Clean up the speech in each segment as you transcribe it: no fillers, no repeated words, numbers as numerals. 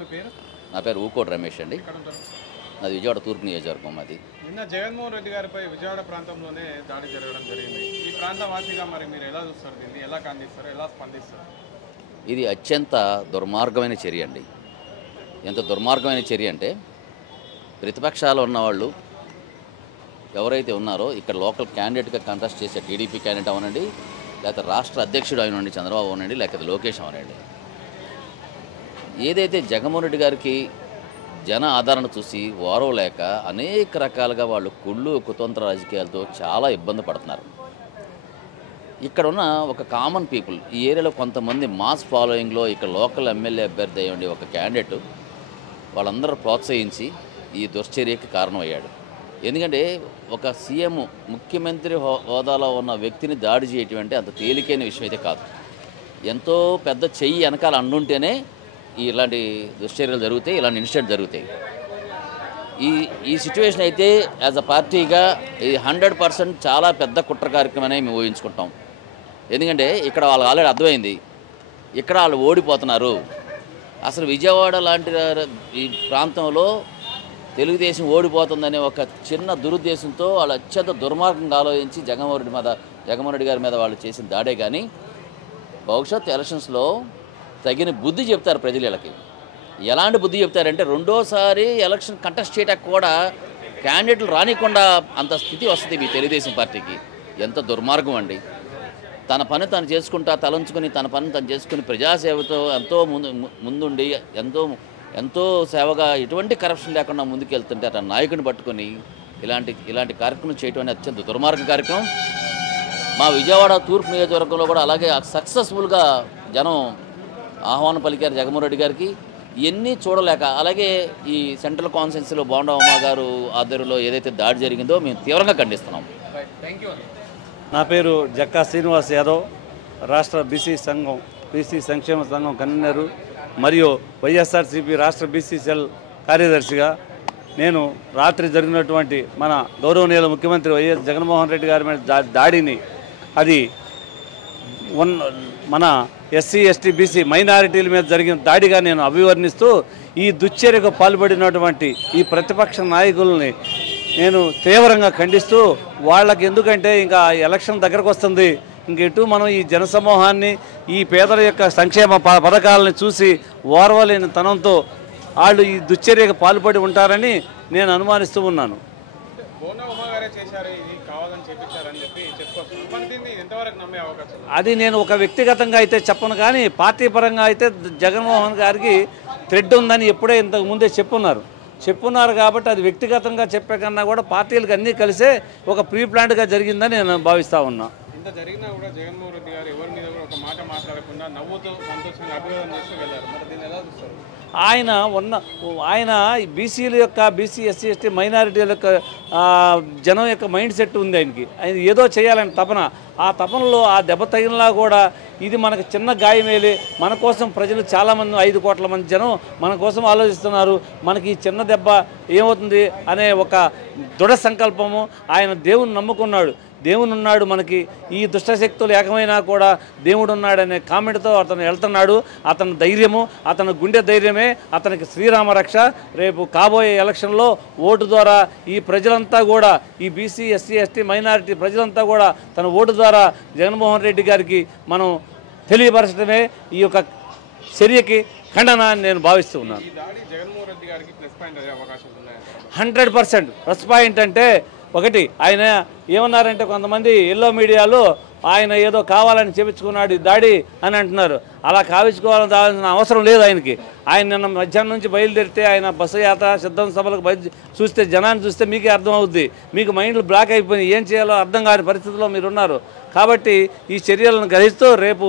మీ పేరు? నా పేరు ఊకోటి రమేష్ అండి. నాది విజయవాడ తూర్పు నియోజకవర్గం. అది నిన్న జగన్మోహన్ రెడ్డి గారిపై విజయవాడ ప్రాంతంలోనే దాడి జరగడం జరిగింది. ఈ ప్రాంతవాసిగా మరి మీరు ఎలా చూస్తారు, దీన్ని ఎలా ఖండిస్తారు, ఎలా స్పందిస్తారు? ఇది అత్యంత దుర్మార్గమైన చర్య అండి. ఎంత దుర్మార్గమైన చర్య అంటే, ప్రతిపక్షాలు ఉన్నవాళ్ళు ఎవరైతే ఉన్నారో ఇక్కడ లోకల్ క్యాండిడేట్గా కంటెస్ట్ చేసే టీడీపీ క్యాండిడేట్ అవనండి, లేకపోతే రాష్ట్ర అధ్యక్షుడు అయినండి చంద్రబాబు అవనండి, లేకపోతే లోకేష్ అవనండి, ఏదైతే జగన్మోహన్ రెడ్డి గారికి జన ఆదరణ చూసి ఓరవలేక అనేక రకాలుగా వాళ్ళు కుళ్ళు కుతంత్ర రాజకీయాలతో చాలా ఇబ్బంది పడుతున్నారు. ఇక్కడ ఉన్న ఒక కామన్ పీపుల్, ఈ ఏరియాలో కొంతమంది మాస్ ఫాలోయింగ్లో ఇక్కడ లోకల్ ఎమ్మెల్యే అభ్యర్థి అయ్యండి ఒక క్యాండిడేట్, వాళ్ళందరూ ప్రోత్సహించి ఈ దుశ్చర్యకి కారణమయ్యాడు. ఎందుకంటే ఒక సీఎం ముఖ్యమంత్రి హోదాలో ఉన్న వ్యక్తిని దాడి చేయటం అంటే అంత తేలికైన విషయం అయితే కాదు. ఎంతో పెద్ద చెయ్యి వెనకాల అండుంటేనే ఇలాంటి దుశ్చర్యలు జరుగుతాయి, ఇలాంటి ఇన్సిడెంట్ జరుగుతాయి. ఈ సిచ్యువేషన్ అయితే యాజ్ అ పార్టీగా ఇది 100% చాలా పెద్ద కుట్ర కార్యక్రమనే మేము ఊహించుకుంటాం. ఎందుకంటే ఇక్కడ వాళ్ళకి ఆల్రెడీ అర్థమైంది, ఇక్కడ వాళ్ళు ఓడిపోతున్నారు. అసలు విజయవాడ లాంటి ఈ ప్రాంతంలో తెలుగుదేశం ఓడిపోతుందనే ఒక చిన్న దురుద్దేశంతో వాళ్ళు అత్యంత దుర్మార్గంగా ఆలోచించి జగన్మోహన్ రెడ్డి గారి మీద వాళ్ళు చేసిన దాడే. కానీ భవిష్యత్ ఎలక్షన్స్లో తగిన బుద్ధి చెప్తారు ప్రజలు. వీళ్ళకి ఎలాంటి బుద్ధి చెప్తారంటే, రెండోసారి ఎలక్షన్ కంటెస్ట్ చేయడానికి కూడా క్యాండిడేట్లు రానికుండా అంత స్థితి వస్తుంది మీ తెలుగుదేశం పార్టీకి. ఎంత దుర్మార్గం అండి. తన పని తను చేసుకుంటా తలంచుకొని తన పని తను చేసుకుని ప్రజాసేవతో ఎంతో ముందుండి ఎంతో సేవగా ఎటువంటి కరప్షన్ లేకుండా ముందుకెళ్తుంటే అతను నాయకుని పట్టుకొని ఇలాంటి కార్యక్రమం చేయడం అనేది అత్యంత దుర్మార్గ కార్యక్రమం. మా విజయవాడ తూర్పు నియోజకవర్గంలో కూడా అలాగే సక్సెస్ఫుల్గా జనం ఆహ్వానం పలికారు జగన్మోహన్ రెడ్డి గారికి. ఇవన్నీ చూడలేక, అలాగే ఈ సెంట్రల్ కాన్స్టిట్యున్సీలో బోండా ఉమా గారు ఆధ్వర్యంలో ఏదైతే దాడి జరిగిందో మేము తీవ్రంగా ఖండిస్తున్నాం. నా పేరు జక్కా శ్రీనివాస్ యాదవ్, రాష్ట్ర బీసీ సంక్షేమ సంఘం కన్వీనరు మరియు వైఎస్ఆర్సీపీ రాష్ట్ర బీసీ సెల్ కార్యదర్శిగా నేను రాత్రి జరిగినటువంటి మన గౌరవనీయుల ముఖ్యమంత్రి వైఎస్ జగన్మోహన్ రెడ్డి గారి మీద దాడిని, అది మన ఎస్సీ ఎస్టీ బీసీ మైనారిటీల మీద జరిగిన దాడిగా నేను అభివర్ణిస్తూ, ఈ దుశ్చర్యకు పాల్పడినటువంటి ఈ ప్రతిపక్ష నాయకుల్ని నేను తీవ్రంగా ఖండిస్తూ, వాళ్ళకి ఎందుకంటే ఇంకా ఎలక్షన్ దగ్గరకు వస్తుంది, ఇంకెటు మనం ఈ జనసమూహాన్ని ఈ పేదల యొక్క సంక్షేమ పథకాలను చూసి ఓర్వలేని తనంతో వాళ్ళు ఈ దుశ్చర్యకు పాల్పడి ఉంటారని నేను అనుమానిస్తూ ఉన్నాను. అది నేను ఒక వ్యక్తిగతంగా అయితే చెప్పను, కానీ పార్టీ పరంగా అయితే జగన్మోహన్ గారికి థ్రెడ్ ఉందని ఎప్పుడే ఇంతకు ముందే చెప్పున్నారు కాబట్టి అది వ్యక్తిగతంగా చెప్పే కన్నా కూడా పార్టీలకు అన్నీ కలిసే ఒక ప్రీ ప్లాన్డ్గా జరిగిందని నేను భావిస్తూ ఉన్నా. ఇంత జరిగినా కూడా జగన్మోహన్ రెడ్డి గారు ఎవరి మీద కూడా ఒక మాట మాట్లాడకుండా నవ్వుతూ సంతోషంగా అభివాదం చేస్తూ వెళ్ళారు. మరి దీన్ని ఎలా చూస్తారు? ఆయన బీసీల యొక్క బీసీ ఎస్సీ ఎస్టీ మైనారిటీల యొక్క జనం యొక్క మైండ్ సెట్ ఉంది ఆయనకి. ఆయన ఏదో చేయాలని తపన, ఆ తపనలో ఆ దెబ్బ తగినలా కూడా ఇది మనకు చిన్న గాయమేలే, మన కోసం ప్రజలు చాలామంది 5 కోట్ల మంది జనం మన కోసం ఆలోచిస్తున్నారు, మనకి ఈ చిన్న దెబ్బ ఏమవుతుంది అనే ఒక దృఢ సంకల్పము. ఆయన దేవుని నమ్ముకున్నాడు, దేవుడు ఉన్నాడు, మనకి ఈ దుష్టశక్తులు ఏకమైనా కూడా దేవుడు ఉన్నాడనే కామెంట్తో అతను వెళ్తున్నాడు. అతని ధైర్యము, అతని గుండె ధైర్యమే అతనికి శ్రీరామ రక్ష. రేపు కాబోయే ఎలక్షన్లో ఓటు ద్వారా ఈ ప్రజలంతా కూడా, ఈ బీసీ ఎస్సీ ఎస్టీ మైనారిటీ ప్రజలంతా కూడా తన ఓటు ద్వారా జగన్మోహన్ రెడ్డి గారికి మనం తెలియపరచడమే ఈ యొక్క చర్యకి ఖండన అని నేను భావిస్తూ ఉన్నాను. 100% ప్లస్ పాయింట్ అంటే, ఒకటి ఆయన ఏమన్నారంటే, కొంతమంది ఎల్లో మీడియాలో ఆయన ఏదో కావాలని చెప్పించుకున్నాడు ఈ దాడి అని అంటున్నారు. అలా కావించుకోవాల్సిన అవసరం లేదు ఆయనకి. ఆయన నిన్న మధ్యాహ్నం నుంచి బయలుదేరితే ఆయన బస్సు యాత్ర సిద్ధం సభలకు చూస్తే జనాన్ని చూస్తే మీకే అర్థమవుద్ది. మీకు మైండ్లు బ్లాక్ అయిపోయి ఏం చేయాలో అర్థం కాని పరిస్థితిలో మీరున్నారు. కాబట్టి ఈ చర్యలను గ్రహిస్తూ రేపు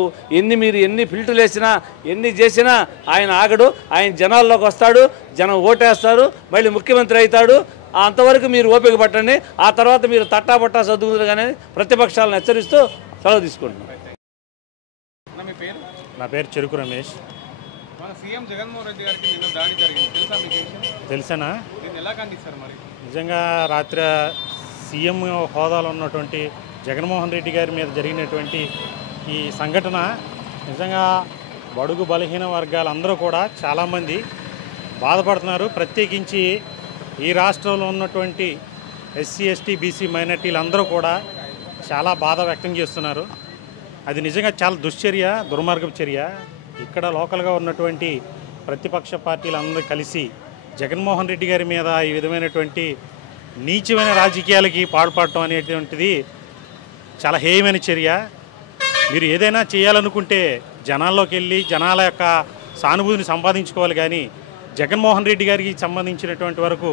మీరు ఎన్ని ఫిల్టర్లు వేసినా ఎన్ని చేసినా ఆయన ఆగడు. ఆయన జనాల్లోకి వస్తాడు, జనం ఓటేస్తారు, మళ్ళీ ముఖ్యమంత్రి అవుతాడు. అంతవరకు మీరు ఓపిక పట్టండి, ఆ తర్వాత మీరు తట్టాబట్టా చదువుతారు కానీ ప్రతిపక్షాలను హెచ్చరిస్తూ సెలవు తీసుకుంటున్నాం. నా పేరు చెరుకు రమేష్. సీఎం జగన్మోహన్ రెడ్డి గారికి నిన్న దాడి జరిగింది, తెలుసా మీకు? తెలుసనా? దీన్ని ఎలా ఖండిస్తారు మరి? నిజంగా రాత్రి సీఎం హోదాలో ఉన్నటువంటి జగన్మోహన్ రెడ్డి గారి మీద జరిగినటువంటి ఈ సంఘటన నిజంగా బడుగు బలహీన వర్గాలందరూ కూడా చాలామంది బాధపడుతున్నారు. ప్రత్యేకించి ఈ రాష్ట్రంలో ఉన్నటువంటి ఎస్సీ ఎస్టీ బీసీ మైనార్టీలు అందరూ కూడా చాలా బాధ వ్యక్తం చేస్తున్నారు. అది నిజంగా చాలా దుశ్చర్య, దుర్మార్గపు చర్య. ఇక్కడ లోకల్గా ఉన్నటువంటి ప్రతిపక్ష పార్టీలు అందరూ కలిసి జగన్మోహన్ రెడ్డి గారి మీద ఈ విధమైనటువంటి నీచమైన రాజకీయాలకి పాల్పడటం అనేటువంటిది చాలా హేయమైన చర్య. మీరు ఏదైనా చేయాలనుకుంటే జనాల్లోకి వెళ్ళి జనాల యొక్క సానుభూతిని సంపాదించుకోవాలి. కానీ జగన్మోహన్ రెడ్డి గారికి సంబంధించినటువంటి వరకు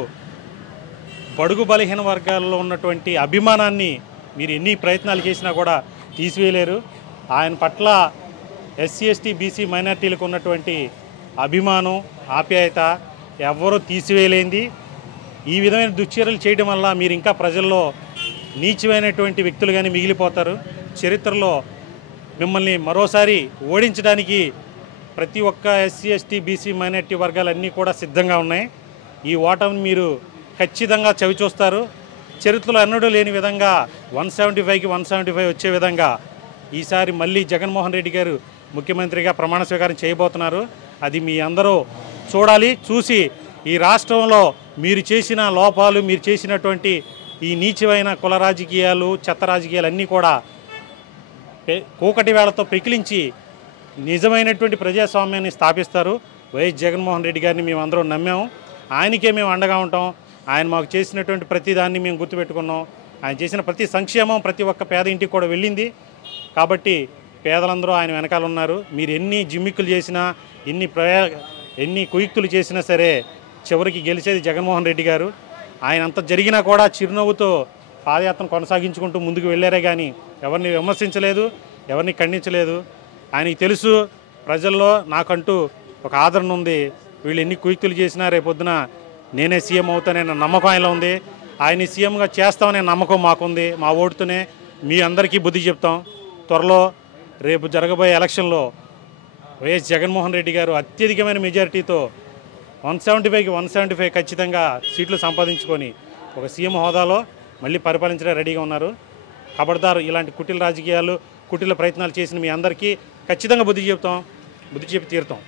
బడుగు బలహీన వర్గాల్లో ఉన్నటువంటి అభిమానాన్ని మీరు ఎన్ని ప్రయత్నాలు చేసినా కూడా తీసివేయలేరు. ఆయన పట్ల ఎస్సీ ఎస్టీ బీసీ మైనార్టీలకు ఉన్నటువంటి అభిమానం, ఆప్యాయత ఎవ్వరూ తీసివేయలేంది. ఈ విధమైన దుశ్చర్యలు చేయడం వల్ల మీరు ఇంకా ప్రజల్లో నీచమైనటువంటి వ్యక్తులుగానే మిగిలిపోతారు. చరిత్రలో మిమ్మల్ని మరోసారి ఓడించడానికి ప్రతి ఒక్క ఎస్సీ ఎస్టీ బీసీ మైనార్టీ వర్గాలన్నీ కూడా సిద్ధంగా ఉన్నాయి. ఈ ఓటమిని మీరు ఖచ్చితంగా చవిచూస్తారు. చరిత్రలో ఎన్నడూ లేని విధంగా 175కి 175 వచ్చే విధంగా ఈసారి మళ్ళీ జగన్మోహన్ రెడ్డి గారు ముఖ్యమంత్రిగా ప్రమాణ స్వీకారం చేయబోతున్నారు. అది మీ అందరూ చూడాలి. చూసి ఈ రాష్ట్రంలో మీరు చేసిన లోపాలు, మీరు చేసినటువంటి ఈ నీచమైన కుల రాజకీయాలు, చెత్త రాజకీయాలు అన్నీ కూడా కూకటి వేళతో పెకిలించి నిజమైనటువంటి ప్రజాస్వామ్యాన్ని స్థాపిస్తారు. వైఎస్ జగన్మోహన్ రెడ్డి గారిని మేము అందరం నమ్మాము. ఆయనకే మేము అండగా ఉంటాం. ఆయన మాకు చేసినటువంటి ప్రతి దాన్ని మేము గుర్తుపెట్టుకున్నాం. ఆయన చేసిన ప్రతి సంక్షేమం ప్రతి ఒక్క పేద ఇంటికి కూడా వెళ్ళింది. కాబట్టి పేదలందరూ ఆయన వెనకాల ఉన్నారు. మీరు ఎన్ని జిమ్మిక్కులు చేసినా, ఎన్ని కుయుక్తులు చేసినా సరే చివరికి గెలిచేది జగన్మోహన్ రెడ్డి గారు. ఆయన అంత జరిగినా కూడా చిరునవ్వుతో పాదయాత్ర కొనసాగించుకుంటూ ముందుకు వెళ్ళారే కానీ ఎవరిని విమర్శించలేదు, ఎవరిని ఖండించలేదు. ఆయనకి తెలుసు ప్రజల్లో నాకంటూ ఒక ఆదరణ ఉంది. వీళ్ళు ఎన్ని కుయుక్తులు చేసినా రేపొద్దున నేనే సీఎం అవుతాననే నమ్మకం ఆయనలో ఉంది. ఆయన సీఎంగా చేస్తామనే నమ్మకం మాకుంది. మా ఓటుతోనే మీ అందరికీ బుద్ధి చెప్తాం. త్వరలో రేపు జరగబోయే ఎలక్షన్లో వైఎస్ జగన్మోహన్ రెడ్డి గారు అత్యధికమైన మెజారిటీతో 175కి 175 ఖచ్చితంగా సీట్లు సంపాదించుకొని ఒక సీఎం హోదాలో మళ్ళీ పరిపాలించడానికి రెడీగా ఉన్నారు. ఖబర్దారు, ఇలాంటి కుటిల రాజకీయాలు, కుటిల ప్రయత్నాలు చేసిన మీ అందరికీ ఖచ్చితంగా బుద్ధి చెప్పి తీరుతాం.